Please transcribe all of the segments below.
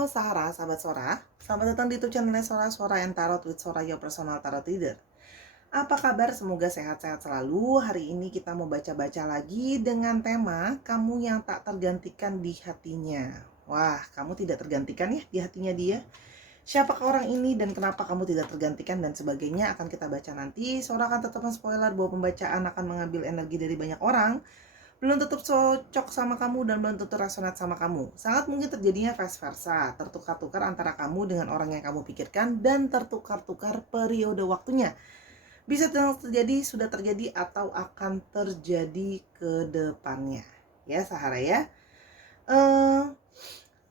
Halo Sahara, sahabat Sora. Selamat datang di YouTube channel Sora, Sora and Tarot with Sora, your personal tarot reader. Apa kabar? Semoga sehat-sehat selalu. Hari ini kita mau baca-baca lagi dengan tema kamu yang tak tergantikan di hatinya. Wah, kamu tidak tergantikan ya di hatinya dia? Siapakah orang ini dan kenapa kamu tidak tergantikan dan sebagainya akan kita baca nanti. Sora akan tetap spoiler bahwa pembacaan akan mengambil energi dari banyak orang. Belum tetap cocok sama kamu dan belum tentu resonate sama kamu. Sangat mungkin terjadinya vice versa, tertukar-tukar antara kamu dengan orang yang kamu pikirkan dan tertukar-tukar periode waktunya. Bisa terjadi, sudah terjadi, atau akan terjadi ke depannya. Ya, Sahara ya.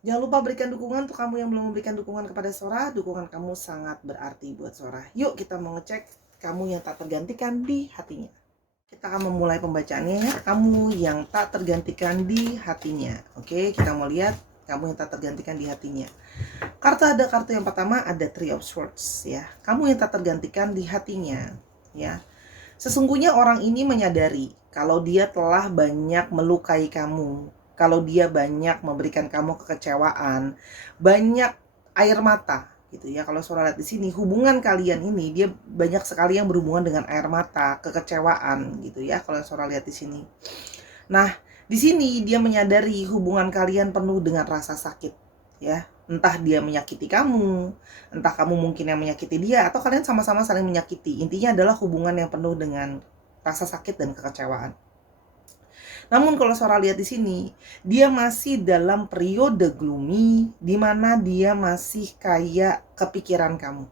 Jangan lupa berikan dukungan untuk kamu yang belum memberikan dukungan kepada Sora. Dukungan kamu sangat berarti buat Sora. Yuk kita mau ngecek kamu yang tak tergantikan di hatinya. Kita akan memulai pembacaannya ya. Kamu yang tak tergantikan di hatinya. Oke, kita mau lihat kamu yang tak tergantikan di hatinya. Ada kartu yang pertama ada Three of Swords ya. Kamu yang tak tergantikan di hatinya ya. Sesungguhnya orang ini menyadari kalau dia telah banyak melukai kamu, kalau dia banyak memberikan kamu kekecewaan, banyak air mata gitu ya. Kalau Sora lihat di sini, hubungan kalian ini dia banyak sekali yang berhubungan dengan air mata, kekecewaan gitu ya. Kalau Sora lihat di sini. Nah, di sini dia menyadari hubungan kalian penuh dengan rasa sakit ya. Entah dia menyakiti kamu, entah kamu mungkin yang menyakiti dia, atau kalian sama-sama saling menyakiti. Intinya adalah hubungan yang penuh dengan rasa sakit dan kekecewaan. Namun kalau Sora lihat di sini, dia masih dalam periode gloomy di mana dia masih kayak kepikiran kamu.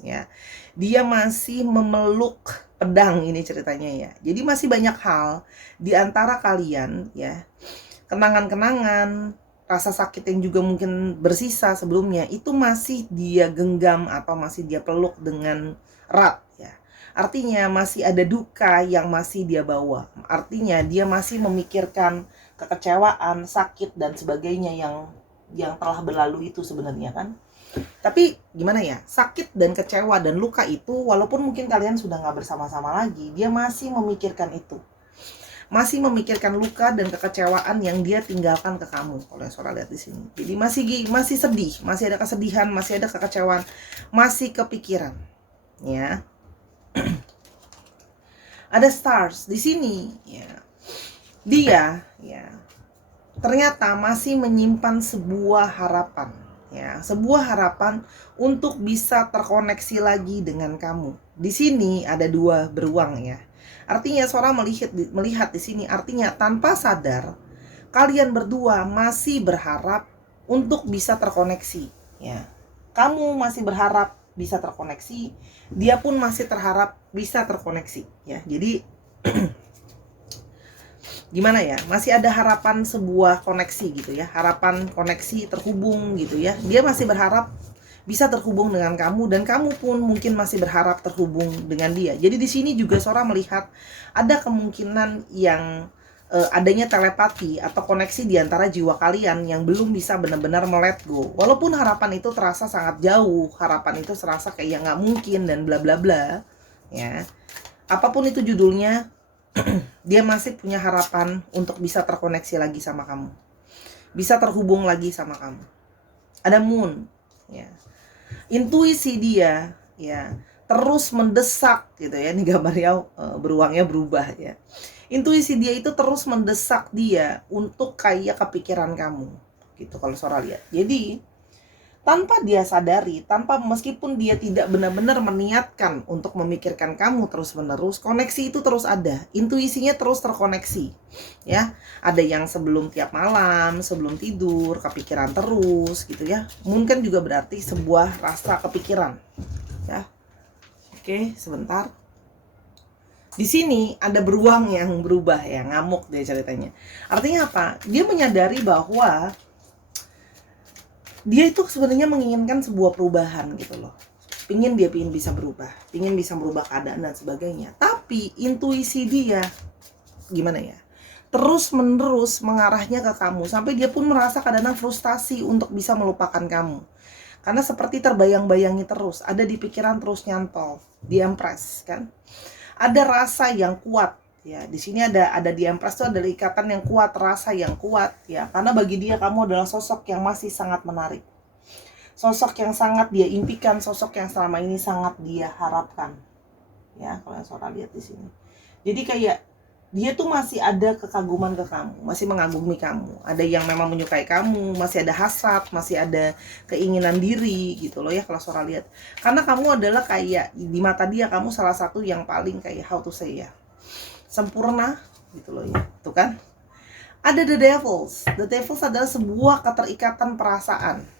Ya. Dia masih memeluk pedang ini ceritanya ya. Jadi masih banyak hal di antara kalian ya. Kenangan-kenangan, rasa sakit yang juga mungkin bersisa sebelumnya itu masih dia genggam atau masih dia peluk dengan erat ya. Artinya masih ada duka yang masih dia bawa. Artinya dia masih memikirkan kekecewaan, sakit dan sebagainya yang telah berlalu itu sebenarnya kan. Tapi gimana ya, sakit dan kecewa dan luka itu walaupun mungkin kalian sudah gak bersama-sama lagi, dia masih memikirkan itu. Masih memikirkan luka dan kekecewaan yang dia tinggalkan ke kamu. Kalau yang Sora lihat di sini. Jadi masih sedih, masih ada kesedihan, masih ada kekecewaan, masih kepikiran. Ya. Ada stars di sini ya. Dia ya ternyata masih menyimpan sebuah harapan ya, sebuah harapan untuk bisa terkoneksi lagi dengan kamu. Di sini ada dua beruang ya. Artinya Sora melihat di sini artinya tanpa sadar kalian berdua masih berharap untuk bisa terkoneksi ya. Kamu masih berharap bisa terkoneksi, dia pun masih terharap bisa terkoneksi ya. Jadi gimana ya, masih ada harapan sebuah koneksi gitu ya, harapan koneksi terhubung gitu ya. Dia masih berharap bisa terhubung dengan kamu dan kamu pun mungkin masih berharap terhubung dengan dia. Jadi di sini juga Sora melihat ada kemungkinan yang adanya telepati atau koneksi di antara jiwa kalian yang belum bisa benar-benar let go. Walaupun harapan itu terasa sangat jauh, harapan itu terasa kayak nggak mungkin dan bla bla bla, ya. Apapun itu judulnya, dia masih punya harapan untuk bisa terkoneksi lagi sama kamu, bisa terhubung lagi sama kamu. Ada Moon, ya. Intuisi dia, ya, terus mendesak gitu ya. Ini gambarnya beruangnya berubah ya. Intuisi dia itu terus mendesak dia untuk kayak kepikiran kamu gitu kalau Sora lihat. Jadi tanpa dia sadari, meskipun dia tidak benar-benar meniatkan untuk memikirkan kamu terus-menerus, koneksi itu terus ada, intuisinya terus terkoneksi ya. Ada yang sebelum tiap malam, sebelum tidur kepikiran terus gitu ya. Mungkin juga berarti sebuah rasa kepikiran ya. Oke, sebentar. Di sini ada beruang yang berubah ya, ngamuk dia ceritanya. Artinya apa? Dia menyadari bahwa dia itu sebenarnya menginginkan sebuah perubahan gitu loh. Pingin bisa berubah, pingin bisa merubah keadaan dan sebagainya. Tapi intuisi dia gimana ya? Terus menerus mengarahnya ke kamu sampai dia pun merasa kadang-kadang frustasi untuk bisa melupakan kamu. Karena seperti terbayang-bayangi terus, ada di pikiran terus nyantol, di Empress kan. Ada rasa yang kuat ya. Di sini ada di Empress itu ada ikatan yang kuat, rasa yang kuat ya. Karena bagi dia kamu adalah sosok yang masih sangat menarik. sosok yang sangat dia impikan, sosok yang selama ini sangat dia harapkan. Ya, kalau yang Sora lihat di sini. Jadi kayak dia tuh masih ada kekaguman ke kamu, masih mengagumi kamu. Ada yang memang menyukai kamu, masih ada hasrat, masih ada keinginan diri gitu loh ya kalau Sora lihat. Karena kamu adalah kayak di mata dia kamu salah satu yang paling kayak how to say ya, sempurna gitu loh ya. Tuh kan? Ada the devils. The devils adalah sebuah keterikatan perasaan.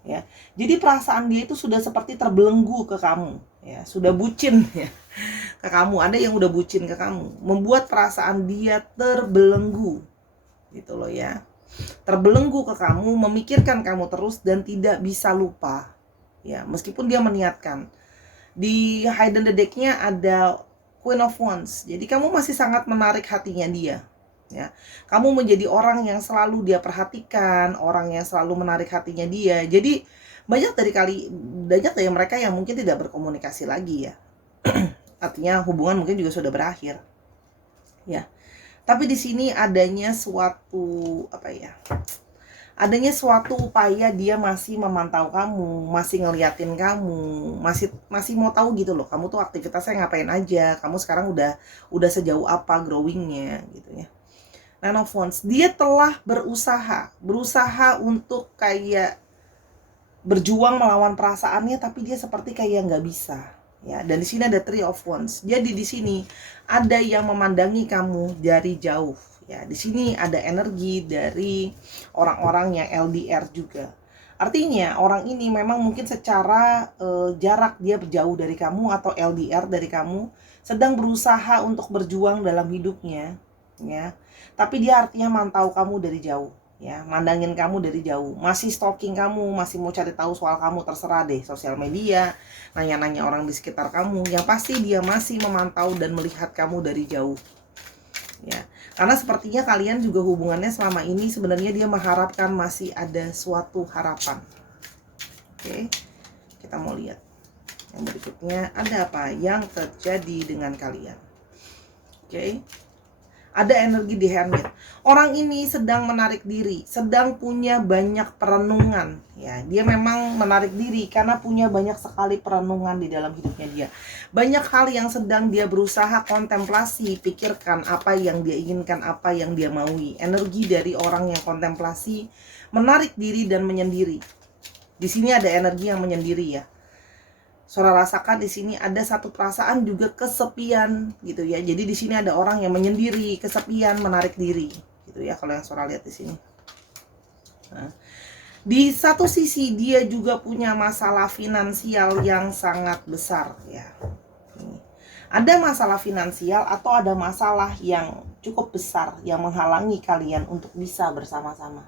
Ya. Jadi perasaan dia itu sudah seperti terbelenggu ke kamu, ya, sudah bucin ya ke kamu. Ada yang udah bucin ke kamu, membuat perasaan dia terbelenggu gitu loh ya, terbelenggu ke kamu, memikirkan kamu terus dan tidak bisa lupa ya, meskipun dia meniatkan. Di hidden the deck-nya ada Queen of Wands, jadi kamu masih sangat menarik hatinya dia ya. Kamu menjadi orang yang selalu dia perhatikan, orang yang selalu menarik hatinya dia. Jadi banyak dari mereka yang mungkin tidak berkomunikasi lagi ya. Artinya hubungan mungkin juga sudah berakhir. Ya. Tapi di sini adanya suatu adanya suatu upaya dia masih memantau kamu, masih ngeliatin kamu, masih mau tahu gitu loh. Kamu tuh aktivitasnya ngapain aja? Kamu sekarang udah sejauh apa growingnya gitu ya. Nine of Wands, dia telah berusaha untuk kayak berjuang melawan perasaannya, tapi dia seperti kayak nggak bisa ya. Dan di sini ada Three of Wands, jadi di sini ada yang memandangi kamu dari jauh ya. Di sini ada energi dari orang-orang yang LDR juga. Artinya orang ini memang mungkin secara jarak dia jauh dari kamu atau LDR dari kamu, sedang berusaha untuk berjuang dalam hidupnya ya. Tapi dia artinya mantau kamu dari jauh ya, mandangin kamu dari jauh, masih stalking kamu, masih mau cari tahu soal kamu, terserah deh, sosial media, nanya-nanya orang di sekitar kamu. Yang pasti dia masih memantau dan melihat kamu dari jauh ya. Karena sepertinya kalian juga hubungannya selama ini sebenarnya dia mengharapkan masih ada suatu harapan. Oke, kita mau lihat yang berikutnya ada apa yang terjadi dengan kalian. Oke, ada energi di Hermit. Orang ini sedang menarik diri, sedang punya banyak perenungan ya. Dia memang menarik diri karena punya banyak sekali perenungan di dalam hidupnya dia. Banyak hal yang sedang dia berusaha kontemplasi, pikirkan apa yang dia inginkan, apa yang dia maui. Energi dari orang yang kontemplasi, menarik diri dan menyendiri. Di sini ada energi yang menyendiri ya. Sora rasakan di sini ada satu perasaan juga kesepian gitu ya. Jadi di sini ada orang yang menyendiri, kesepian, menarik diri gitu ya kalau yang Sora lihat di sini. Nah, di satu sisi dia juga punya masalah finansial yang sangat besar ya. Ada masalah finansial atau ada masalah yang cukup besar yang menghalangi kalian untuk bisa bersama-sama.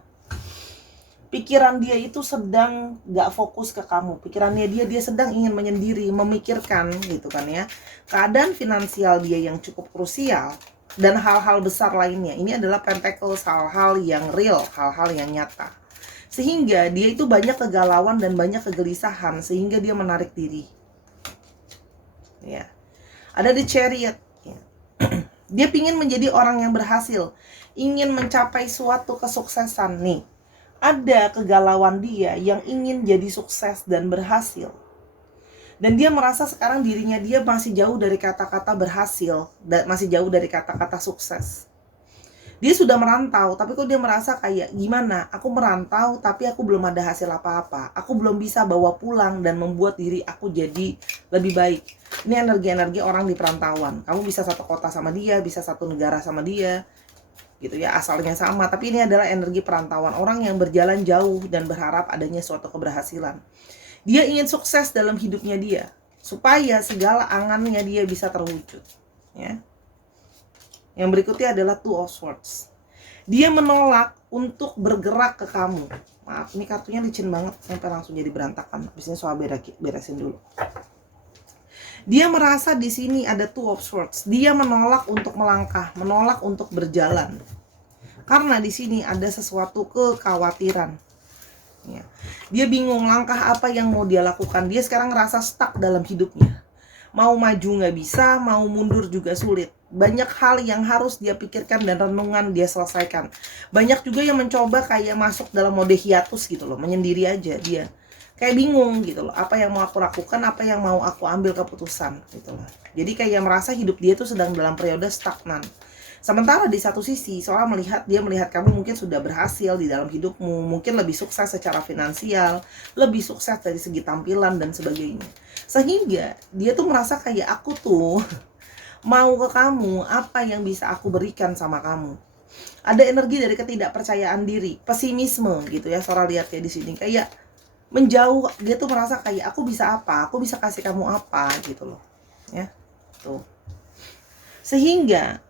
Pikiran dia itu sedang gak fokus ke kamu. Pikirannya dia sedang ingin menyendiri, memikirkan gitu kan ya. Keadaan finansial dia yang cukup krusial dan hal-hal besar lainnya. Ini adalah pentacles, hal-hal yang real, hal-hal yang nyata. Sehingga dia itu banyak kegalauan dan banyak kegelisahan sehingga dia menarik diri. Ya. Ada di Chariot. Ya. Dia ingin menjadi orang yang berhasil, ingin mencapai suatu kesuksesan nih. Ada kegalauan dia yang ingin jadi sukses dan berhasil. Dan dia merasa sekarang dirinya dia masih jauh dari kata-kata berhasil, dan masih jauh dari kata-kata sukses. Dia sudah merantau, tapi kok dia merasa kayak gimana? Aku merantau, tapi aku belum ada hasil apa-apa. Aku belum bisa bawa pulang dan membuat diri aku jadi lebih baik. Ini energi-energi orang di perantauan. Kamu bisa satu kota sama dia, bisa satu negara sama dia. Gitu ya, asalnya sama, tapi ini adalah energi perantauan, orang yang berjalan jauh dan berharap adanya suatu keberhasilan. Dia ingin sukses dalam hidupnya dia supaya segala angannya dia bisa terwujud ya. Yang berikutnya adalah Two of Swords. Dia menolak untuk bergerak ke kamu. Maaf, ini kartunya licin banget sampai langsung jadi berantakan. Habis ini soal beresin dulu. Dia merasa di sini ada Two of Swords. Dia menolak untuk melangkah, menolak untuk berjalan. Karena di sini ada sesuatu kekhawatiran. Ya. Dia bingung langkah apa yang mau dia lakukan. Dia sekarang ngerasa stuck dalam hidupnya. Mau maju nggak bisa, mau mundur juga sulit. Banyak hal yang harus dia pikirkan dan renungan dia selesaikan. Banyak juga yang mencoba kayak masuk dalam mode hiatus gitu loh, menyendiri aja dia. kayak bingung gitu loh, apa yang mau aku lakukan, apa yang mau aku ambil keputusan gitu loh. Jadi kayak merasa hidup dia tuh sedang dalam periode stagnan. Sementara di satu sisi seorang dia melihat kamu mungkin sudah berhasil di dalam hidupmu, mungkin lebih sukses secara finansial, lebih sukses dari segi tampilan dan sebagainya. Sehingga dia tuh merasa kayak aku tuh mau ke kamu, apa yang bisa aku berikan sama kamu. Ada energi dari ketidakpercayaan diri, pesimisme gitu ya, seorang lihat ya di sini kayak menjauh. Dia tuh merasa kayak aku bisa apa, aku bisa kasih kamu apa gitu loh ya tuh. Sehingga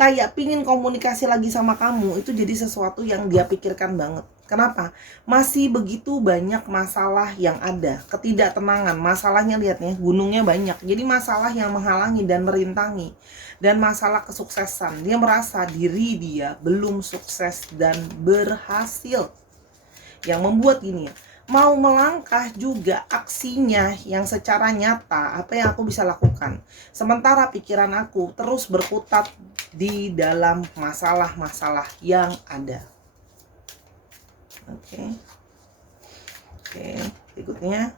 kayak pingin komunikasi lagi sama kamu itu jadi sesuatu yang dia pikirkan banget. Kenapa? Masih begitu banyak masalah yang ada, ketidaktenangan. Masalahnya lihat nih, gunungnya banyak. Jadi masalah yang menghalangi dan merintangi. Dan masalah kesuksesan. Dia merasa diri dia belum sukses dan berhasil. Yang membuat gini ya, mau melangkah juga aksinya yang secara nyata, apa yang aku bisa lakukan. Sementara pikiran aku terus berkutat di dalam masalah-masalah yang ada. Oke, berikutnya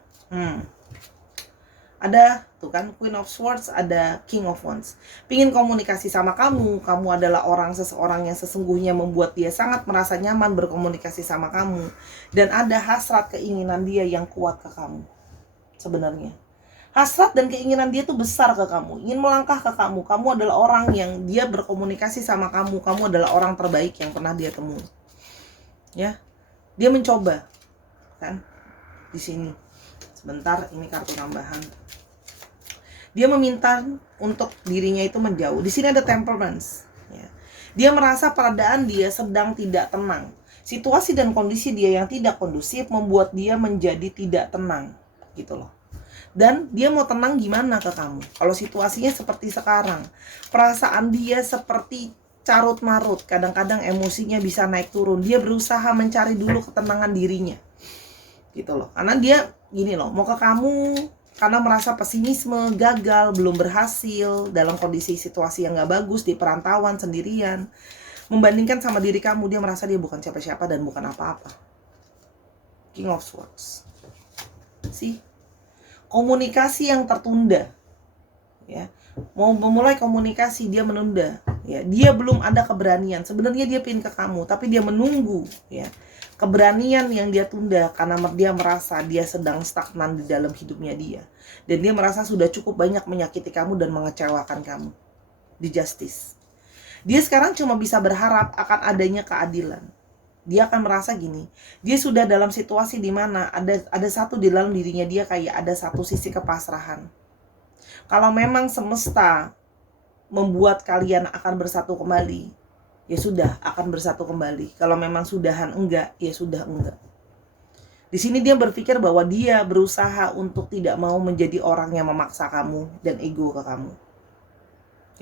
ada tuh kan Queen of Swords, ada King of Wands. Pingin komunikasi sama kamu adalah seseorang yang sesungguhnya membuat dia sangat merasa nyaman berkomunikasi sama kamu, dan ada hasrat keinginan dia yang kuat ke kamu. Sebenarnya hasrat dan keinginan dia tuh besar ke kamu, ingin melangkah ke kamu. Kamu adalah orang yang dia berkomunikasi sama kamu adalah orang terbaik yang pernah dia temui. Ya, dia mencoba kan di sini. Sebentar, ini kartu tambahan. Dia meminta untuk dirinya itu menjauh. Di sini ada temperance. Ya. Dia merasa keadaan dia sedang tidak tenang. Situasi dan kondisi dia yang tidak kondusif membuat dia menjadi tidak tenang, gitu loh. Dan dia mau tenang gimana ke kamu? Kalau situasinya seperti sekarang, perasaan dia seperti carut marut. Kadang-kadang emosinya bisa naik turun. Dia berusaha mencari dulu ketenangan dirinya, gitu loh. Karena dia gini loh, mau ke kamu karena merasa pesimisme, gagal, belum berhasil dalam kondisi situasi yang gak bagus, di perantauan, sendirian. Membandingkan sama diri kamu, dia merasa dia bukan siapa-siapa dan bukan apa-apa. King of Swords. Komunikasi yang tertunda. Ya. Mau memulai komunikasi, dia menunda. Ya. Dia belum ada keberanian. Sebenarnya dia pengen ke kamu, tapi dia menunggu. Ya. Keberanian yang dia tunda karena dia merasa dia sedang stagnan di dalam hidupnya dia. Dan dia merasa sudah cukup banyak menyakiti kamu dan mengecewakan kamu. Di justice. Dia sekarang cuma bisa berharap akan adanya keadilan. Dia akan merasa gini, dia sudah dalam situasi di mana ada satu di dalam dirinya dia kayak ada satu sisi kepasrahan. Kalau memang semesta membuat kalian akan bersatu kembali, ya sudah akan bersatu kembali. Kalau memang sudahan enggak, ya sudah enggak. Di sini dia berpikir bahwa dia berusaha untuk tidak mau menjadi orang yang memaksa kamu dan ego ke kamu.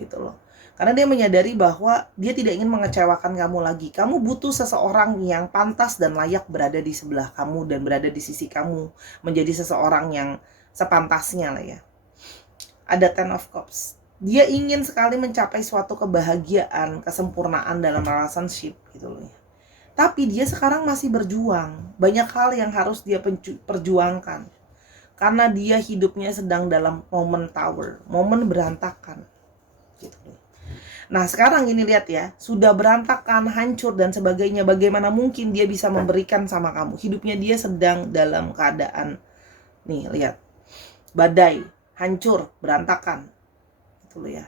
Gitu loh. Karena dia menyadari bahwa dia tidak ingin mengecewakan kamu lagi. Kamu butuh seseorang yang pantas dan layak berada di sebelah kamu dan berada di sisi kamu, menjadi seseorang yang sepantasnya lah ya. Ada Ten of Cups. Dia ingin sekali mencapai suatu kebahagiaan, kesempurnaan dalam relationship gitu loh ya. Tapi dia sekarang masih berjuang. Banyak hal yang harus dia perjuangkan. Karena dia hidupnya sedang dalam momen tower, momen berantakan. Gitu loh. Nah sekarang ini lihat ya, sudah berantakan, hancur dan sebagainya. Bagaimana mungkin dia bisa memberikan sama kamu? Hidupnya dia sedang dalam keadaan, nih lihat, badai, hancur, berantakan. Gitu loh ya.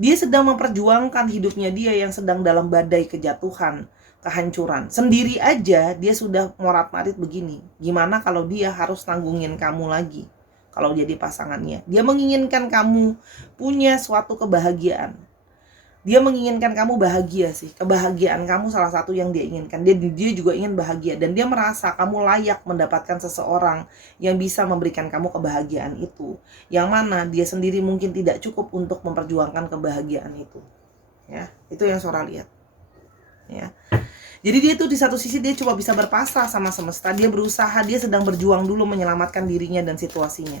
Dia sedang memperjuangkan hidupnya dia yang sedang dalam badai kejatuhan, kehancuran. Sendiri aja dia sudah morat-marit begini. Gimana kalau dia harus tanggungin kamu lagi? Kalau jadi pasangannya, dia menginginkan kamu punya suatu kebahagiaan. Dia menginginkan kamu bahagia sih. Kebahagiaan kamu salah satu yang dia inginkan. Dia juga ingin bahagia. Dan dia merasa kamu layak mendapatkan seseorang yang bisa memberikan kamu kebahagiaan itu. Yang mana dia sendiri mungkin tidak cukup untuk memperjuangkan kebahagiaan itu. Ya, itu yang Sora lihat. Ya. Jadi dia tuh di satu sisi dia cuma bisa berpasrah sama semesta. Dia berusaha, dia sedang berjuang dulu menyelamatkan dirinya dan situasinya.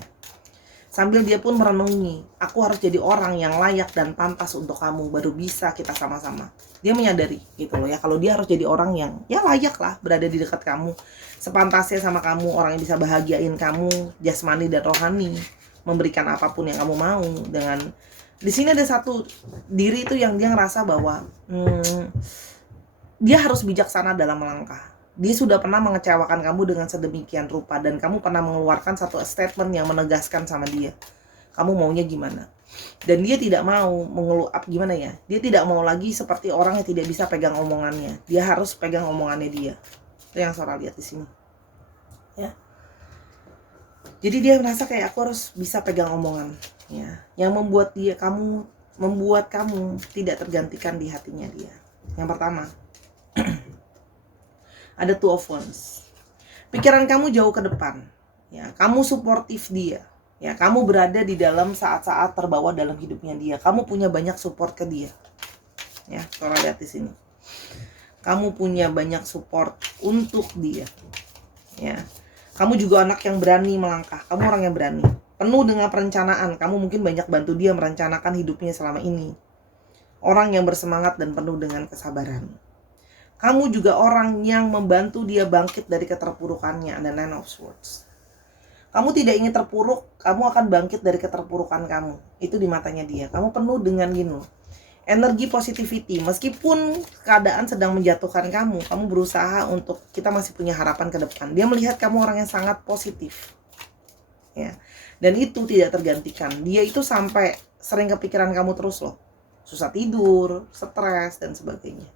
Sambil dia pun merenungi, aku harus jadi orang yang layak dan pantas untuk kamu, baru bisa kita sama-sama. Dia menyadari gitu loh ya, kalau dia harus jadi orang yang ya layak lah berada di dekat kamu, sepantasnya sama kamu, orang yang bisa bahagiain kamu jasmani dan rohani, memberikan apapun yang kamu mau. Dengan di sini ada satu diri itu yang dia ngerasa bahwa dia harus bijaksana dalam melangkah. Dia sudah pernah mengecewakan kamu dengan sedemikian rupa, dan kamu pernah mengeluarkan satu statement yang menegaskan sama dia, kamu maunya gimana. Dan dia tidak mau mengeluap gimana ya, dia tidak mau lagi seperti orang yang tidak bisa pegang omongannya. Dia harus pegang omongannya dia. Itu yang Sora lihat di sini ya. Jadi dia merasa kayak aku harus bisa pegang omongan ya, yang membuat kamu tidak tergantikan di hatinya dia. Yang pertama, ada Two of Wands. Pikiran kamu jauh ke depan ya, kamu suportif dia ya, kamu berada di dalam saat-saat terbawa dalam hidupnya dia, kamu punya banyak support ke dia ya. Sora lihat di sini, kamu punya banyak support untuk dia ya. Kamu juga anak yang berani melangkah, kamu orang yang berani, penuh dengan perencanaan. Kamu mungkin banyak bantu dia merencanakan hidupnya selama ini. Orang yang bersemangat dan penuh dengan kesabaran. Kamu juga orang yang membantu dia bangkit dari keterpurukannya. Ada Nine of Swords. Kamu tidak ingin terpuruk, kamu akan bangkit dari keterpurukan kamu. Itu di matanya dia. Kamu penuh dengan gini, energi positivity. Meskipun keadaan sedang menjatuhkan kamu berusaha untuk, kita masih punya harapan ke depan. Dia melihat kamu orang yang sangat positif ya. Dan itu tidak tergantikan. Dia itu sampai sering kepikiran kamu terus loh. Susah tidur, stres, dan sebagainya.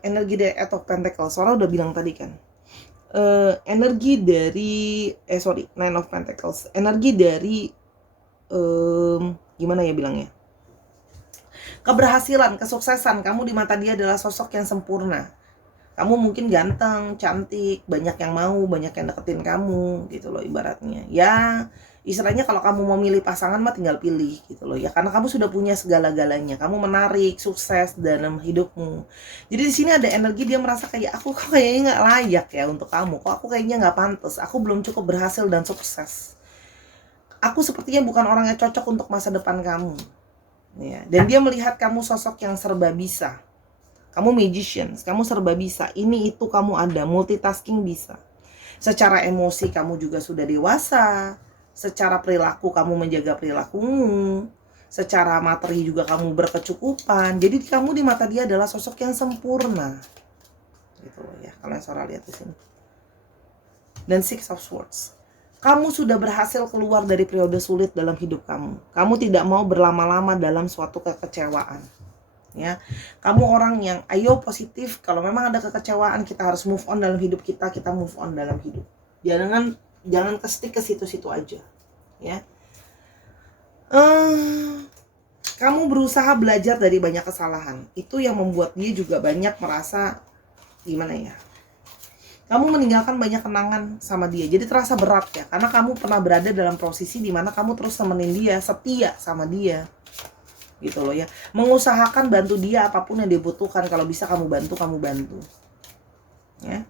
Energi dari Eight of Pentacles, Sora udah bilang tadi kan, energi dari Nine of Pentacles, energi dari gimana ya bilangnya, keberhasilan, kesuksesan. Kamu di mata dia adalah sosok yang sempurna. Kamu mungkin ganteng, cantik, banyak yang mau, banyak yang deketin kamu gitu loh ibaratnya ya. Istilahnya kalau kamu mau milih pasangan mah tinggal pilih gitu loh ya, karena kamu sudah punya segala-galanya. Kamu menarik, sukses dalam hidupmu. Jadi di sini ada energi dia merasa kayak, aku kok kayaknya nggak layak ya untuk kamu, kok aku kayaknya nggak pantas, aku belum cukup berhasil dan sukses, aku sepertinya bukan orang yang cocok untuk masa depan kamu ya. Dan dia melihat kamu sosok yang serba bisa, kamu magician, kamu serba bisa, ini itu kamu ada, multitasking bisa. Secara emosi kamu juga sudah dewasa. Secara perilaku kamu menjaga perilakumu, secara materi juga kamu berkecukupan. Jadi kamu di mata dia adalah sosok yang sempurna gitu loh ya, kalau yang Sora lihat di sini. Dan Six of Swords, kamu sudah berhasil keluar dari periode sulit dalam hidup kamu. Kamu tidak mau berlama-lama dalam suatu kekecewaan ya. Kamu orang yang ayo positif. Kalau memang ada kekecewaan, kita harus move on dalam hidup kita move on dalam hidup. Jangan stick ke situ-situ aja ya. Kamu berusaha belajar dari banyak kesalahan. Itu yang membuat dia juga banyak merasa gimana ya, kamu meninggalkan banyak kenangan sama dia. Jadi terasa berat ya, karena kamu pernah berada dalam posisi dimana kamu terus temenin dia, setia sama dia gitu loh ya, mengusahakan bantu dia apapun yang dibutuhkan. Kalau bisa kamu bantu ya.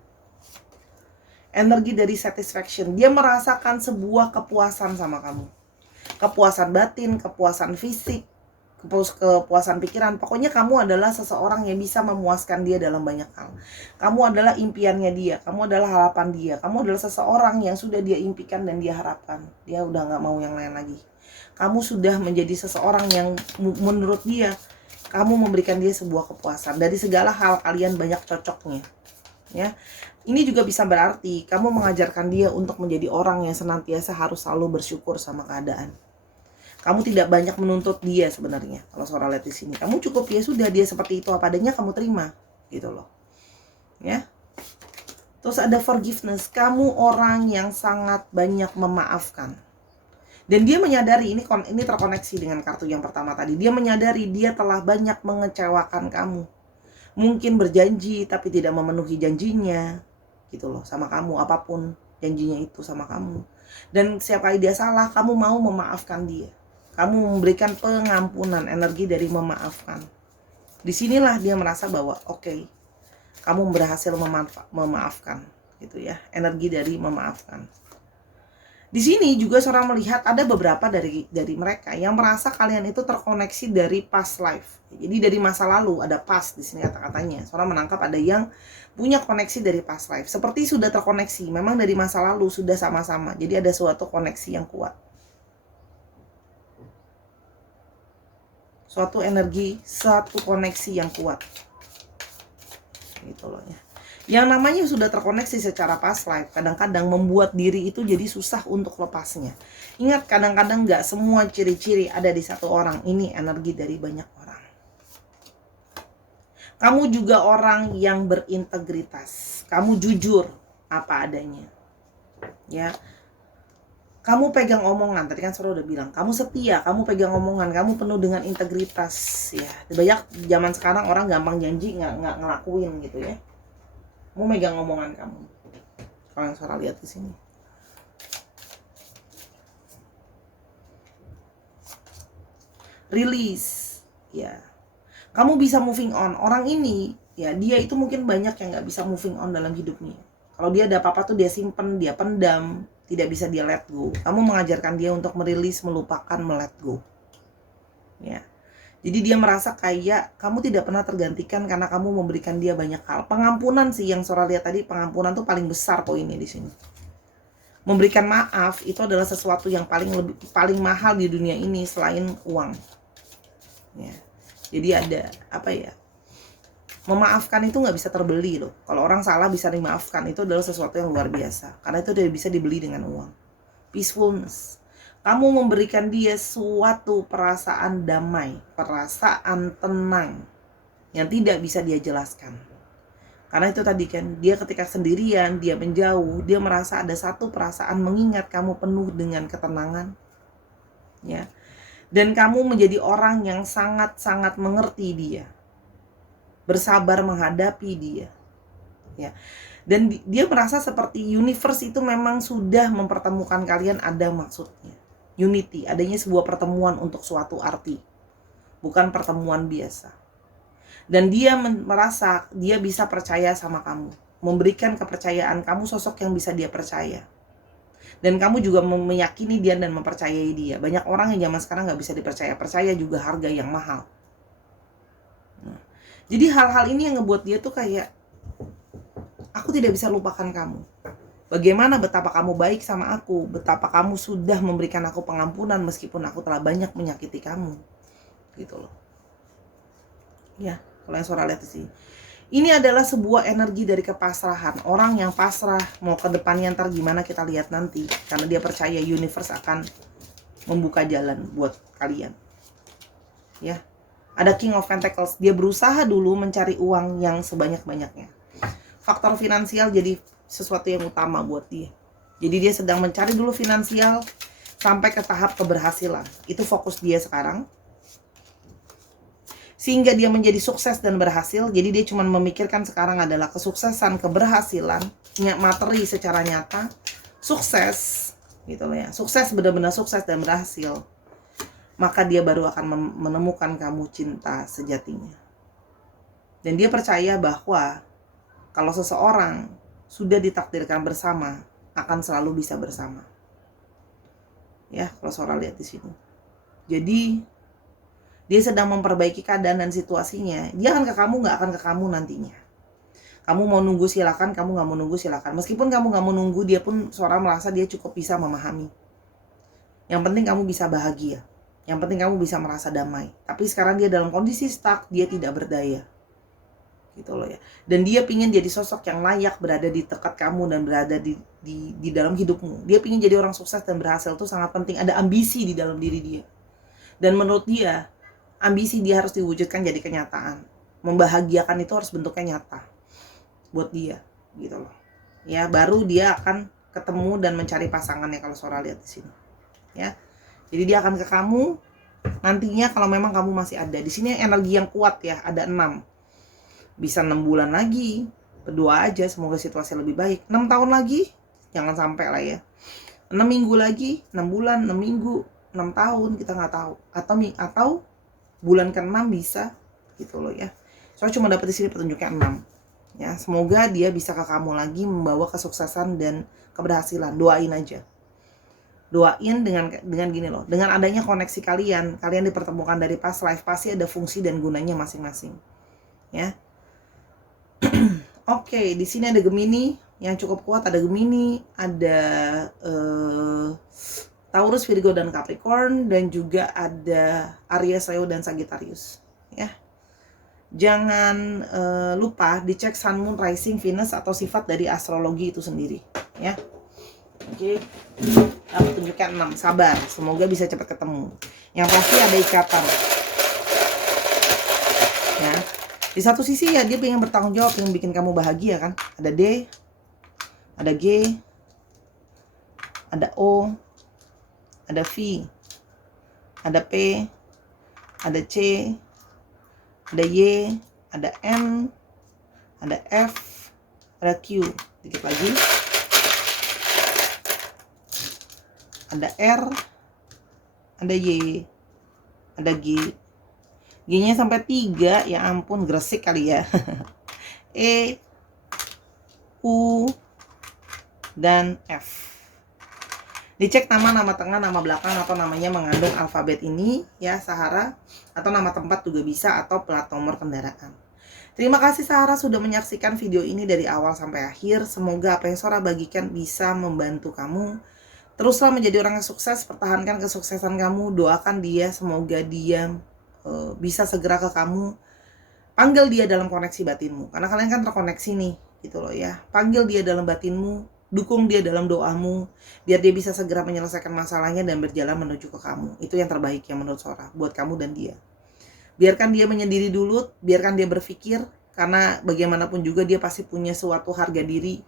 Energi dari satisfaction, dia merasakan sebuah kepuasan sama kamu, kepuasan batin, kepuasan fisik, kepuasan pikiran. Pokoknya kamu adalah seseorang yang bisa memuaskan dia dalam banyak hal. Kamu adalah impiannya dia, kamu adalah harapan dia, kamu adalah seseorang yang sudah dia impikan dan dia harapkan. Dia udah gak mau yang lain lagi. Kamu sudah menjadi seseorang yang menurut dia, kamu memberikan dia sebuah kepuasan. Dari segala hal kalian banyak cocoknya ya. Ini juga bisa berarti kamu mengajarkan dia untuk menjadi orang yang senantiasa harus selalu bersyukur sama keadaan. Kamu tidak banyak menuntut dia sebenarnya. Kalau Sora lihat di sini, kamu cukup ya sudah, dia seperti itu apa adanya kamu terima gitu loh ya. Terus ada forgiveness, kamu orang yang sangat banyak memaafkan. Dan dia menyadari, ini terkoneksi dengan kartu yang pertama tadi. Dia menyadari dia telah banyak mengecewakan kamu. Mungkin berjanji tapi tidak memenuhi janjinya gitu loh sama kamu, apapun janjinya itu sama kamu. Dan setiap kali dia salah, kamu mau memaafkan dia. Kamu memberikan pengampunan, energi dari memaafkan. Disinilah dia merasa bahwa oke, kamu berhasil memaafkan gitu ya, energi dari memaafkan. Di sini juga seorang melihat ada beberapa dari mereka yang merasa kalian itu terkoneksi dari past life. Jadi dari masa lalu ada past di sini kata-katanya. Seorang menangkap ada yang punya koneksi dari past life. Seperti sudah terkoneksi, memang dari masa lalu sudah sama-sama. Jadi ada suatu koneksi yang kuat. Suatu energi, satu koneksi yang kuat. Gitu loh ya. Yang namanya sudah terkoneksi secara past life, kadang-kadang membuat diri itu jadi susah untuk lepasnya. Ingat, kadang-kadang nggak semua ciri-ciri ada di satu orang. Ini energi dari banyak orang. Kamu juga orang yang berintegritas. Kamu jujur apa adanya. Ya. Kamu pegang omongan, tadi kan Sora udah bilang, kamu setia, kamu pegang omongan, kamu penuh dengan integritas. Ya, banyak zaman sekarang orang gampang janji nggak ngelakuin gitu ya. Kamu megang omongan kamu. Kalau yang Sora lihat di sini. Release, ya. Kamu bisa moving on. Orang ini, ya dia itu mungkin banyak yang nggak bisa moving on dalam hidupnya. Kalau dia ada apa-apa tuh dia simpen, dia pendam, tidak bisa dia let go. Kamu mengajarkan dia untuk merilis, melupakan, melet go. Ya. Jadi dia merasa kayak kamu tidak pernah tergantikan karena kamu memberikan dia banyak hal. Pengampunan sih yang Sora lihat tadi, pengampunan tuh paling besar poinnya di sini. Memberikan maaf itu adalah sesuatu yang paling mahal di dunia ini selain uang. Ya. Jadi ada apa ya? Memaafkan itu nggak bisa terbeli loh. Kalau orang salah bisa dimaafkan itu adalah sesuatu yang luar biasa. Karena itu tidak bisa dibeli dengan uang. Peacefulness. Kamu memberikan dia suatu perasaan damai, perasaan tenang yang tidak bisa dia jelaskan. Karena itu tadi kan, dia ketika sendirian, dia menjauh, dia merasa ada satu perasaan mengingat kamu penuh dengan ketenangan. Ya. Dan kamu menjadi orang yang sangat-sangat mengerti dia. Bersabar menghadapi dia. Ya. Dan dia merasa seperti universe itu memang sudah mempertemukan kalian, ada maksudnya. Unity, adanya sebuah pertemuan untuk suatu arti, bukan pertemuan biasa. Dan dia merasa dia bisa percaya sama kamu, memberikan kepercayaan, kamu sosok yang bisa dia percaya. Dan kamu juga meyakini dia dan mempercayai dia. Banyak orang yang zaman sekarang nggak bisa dipercaya, percaya juga harga yang mahal. Nah, jadi hal-hal ini yang ngebuat dia tuh kayak, aku tidak bisa lupakan kamu. Bagaimana betapa kamu baik sama aku, betapa kamu sudah memberikan aku pengampunan meskipun aku telah banyak menyakiti kamu. Gitu loh. Ya, kalau yang Sora lihat di sini. Ini adalah sebuah energi dari kepasrahan. Orang yang pasrah, mau ke depannya ntar gimana kita lihat nanti. Karena dia percaya universe akan membuka jalan buat kalian. Ya. Ada King of Pentacles, dia berusaha dulu mencari uang yang sebanyak-banyaknya. Faktor finansial jadi sesuatu yang utama buat dia. Jadi dia sedang mencari dulu finansial sampai ke tahap keberhasilan. Itu fokus dia sekarang. Sehingga dia menjadi sukses dan berhasil. Jadi dia cuma memikirkan sekarang adalah kesuksesan, keberhasilan, materi secara nyata, sukses, gitu loh ya. Sukses, benar-benar sukses dan berhasil. Maka dia baru akan menemukan kamu cinta sejatinya. Dan dia percaya bahwa kalau seseorang sudah ditakdirkan bersama, akan selalu bisa bersama. Ya, kalau Sora lihat di sini. Jadi dia sedang memperbaiki keadaan dan situasinya. Dia akan ke kamu, nggak akan ke kamu nantinya. Kamu mau nunggu silakan, kamu nggak mau nunggu silakan. Meskipun kamu nggak mau nunggu, dia pun Sora merasa dia cukup bisa memahami. Yang penting kamu bisa bahagia. Yang penting kamu bisa merasa damai. Tapi sekarang dia dalam kondisi stuck, dia tidak berdaya. Gitu loh ya. Dan dia pingin jadi sosok yang layak berada di dekat kamu dan berada di dalam hidupmu. Dia pingin jadi orang sukses dan berhasil, itu sangat penting. Ada ambisi di dalam diri dia. Dan menurut dia, ambisi dia harus diwujudkan jadi kenyataan. Membahagiakan itu harus bentuknya nyata buat dia, gitu loh. Ya, baru dia akan ketemu dan mencari pasangannya kalau Sora lihat di sini. Ya. Jadi dia akan ke kamu nantinya kalau memang kamu masih ada. Di sini energi yang kuat ya, ada 6. Bisa 6 bulan lagi, berdoa aja semoga situasi lebih baik. 6 tahun lagi, jangan sampai lah ya. 6 minggu lagi, 6 bulan, 6 minggu, 6 tahun, kita nggak tahu. Atau bulan ke-6 bisa, gitu loh ya. Soalnya cuma dapat di sini petunjuknya 6. Ya, semoga dia bisa ke kamu lagi membawa kesuksesan dan keberhasilan. Doain aja. Doain dengan gini loh, dengan adanya koneksi kalian dipertemukan dari past life, pasti ada fungsi dan gunanya masing-masing ya. Oke, di sini ada Gemini yang cukup kuat, ada Gemini, ada Taurus, Virgo dan Capricorn, dan juga ada Aries, Leo dan Sagittarius ya. Jangan lupa dicek Sun, Moon, Rising, Venus atau sifat dari astrologi itu sendiri ya. Oke, aku tunjukkan 6. Sabar, semoga bisa cepat ketemu. Yang pasti ada ikatan ya. Di satu sisi ya dia pengen bertanggung jawab, pengen bikin kamu bahagia kan. Ada D, ada G, ada O, ada V, ada P, ada C, ada Y, ada N, ada F, ada Q. Dikit lagi. Ada R, ada Y, ada G. G-nya sampai 3, ya ampun, gresik kali ya. E, U, dan F. Dicek nama tengah, nama belakang, atau namanya mengandung alfabet ini ya, Sahara, atau nama tempat juga bisa, atau plat nomor kendaraan. Terima kasih Sahara sudah menyaksikan video ini dari awal sampai akhir. Semoga apa yang Sora bagikan bisa membantu kamu. Teruslah menjadi orang yang sukses, pertahankan kesuksesan kamu, doakan dia, semoga dia bisa segera ke kamu. Panggil dia dalam koneksi batinmu, karena kalian kan terkoneksi nih, gitu loh ya. Panggil dia dalam batinmu, dukung dia dalam doamu, biar dia bisa segera menyelesaikan masalahnya dan berjalan menuju ke kamu. Itu yang terbaik ya menurut Sora, buat kamu dan dia. Biarkan dia menyendiri dulu, biarkan dia berpikir, karena bagaimanapun juga dia pasti punya suatu harga diri.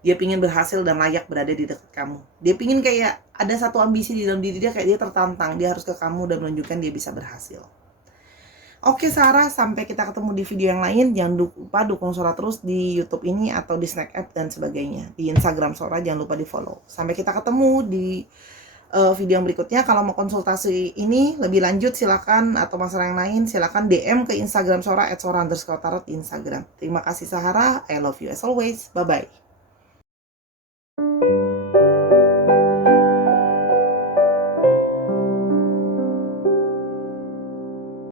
Dia pingin berhasil dan layak berada di dekat kamu. Dia pingin kayak ada satu ambisi di dalam diri dia, kayak dia tertantang, dia harus ke kamu dan menunjukkan dia bisa berhasil. Oke Sarah, sampai kita ketemu di video yang lain. Jangan lupa dukung Sora terus di YouTube ini atau di Snack App dan sebagainya. Di Instagram Sora jangan lupa di follow. Sampai kita ketemu di video yang berikutnya. Kalau mau konsultasi ini lebih lanjut silakan, atau masalah yang lain silakan DM ke Instagram Sora @sora_tarot di Instagram. Terima kasih Sahara, I love you as always. Bye bye.